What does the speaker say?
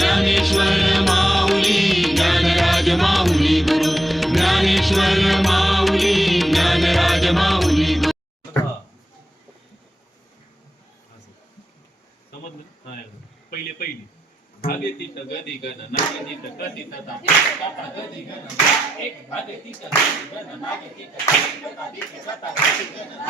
ज्ञानेश्वर माऊली ज्ञानराज माऊली गुरु. ज्ञानेश्वर माऊली ज्ञानराज माऊली गुरु. समजलं? हा, पहिले भागे तिथं गदी गण नागे तिथं कधी तथा तथा गदी गण एक भागे तिथं गदी गण नागे तिथं कधी तथा तिथं तथा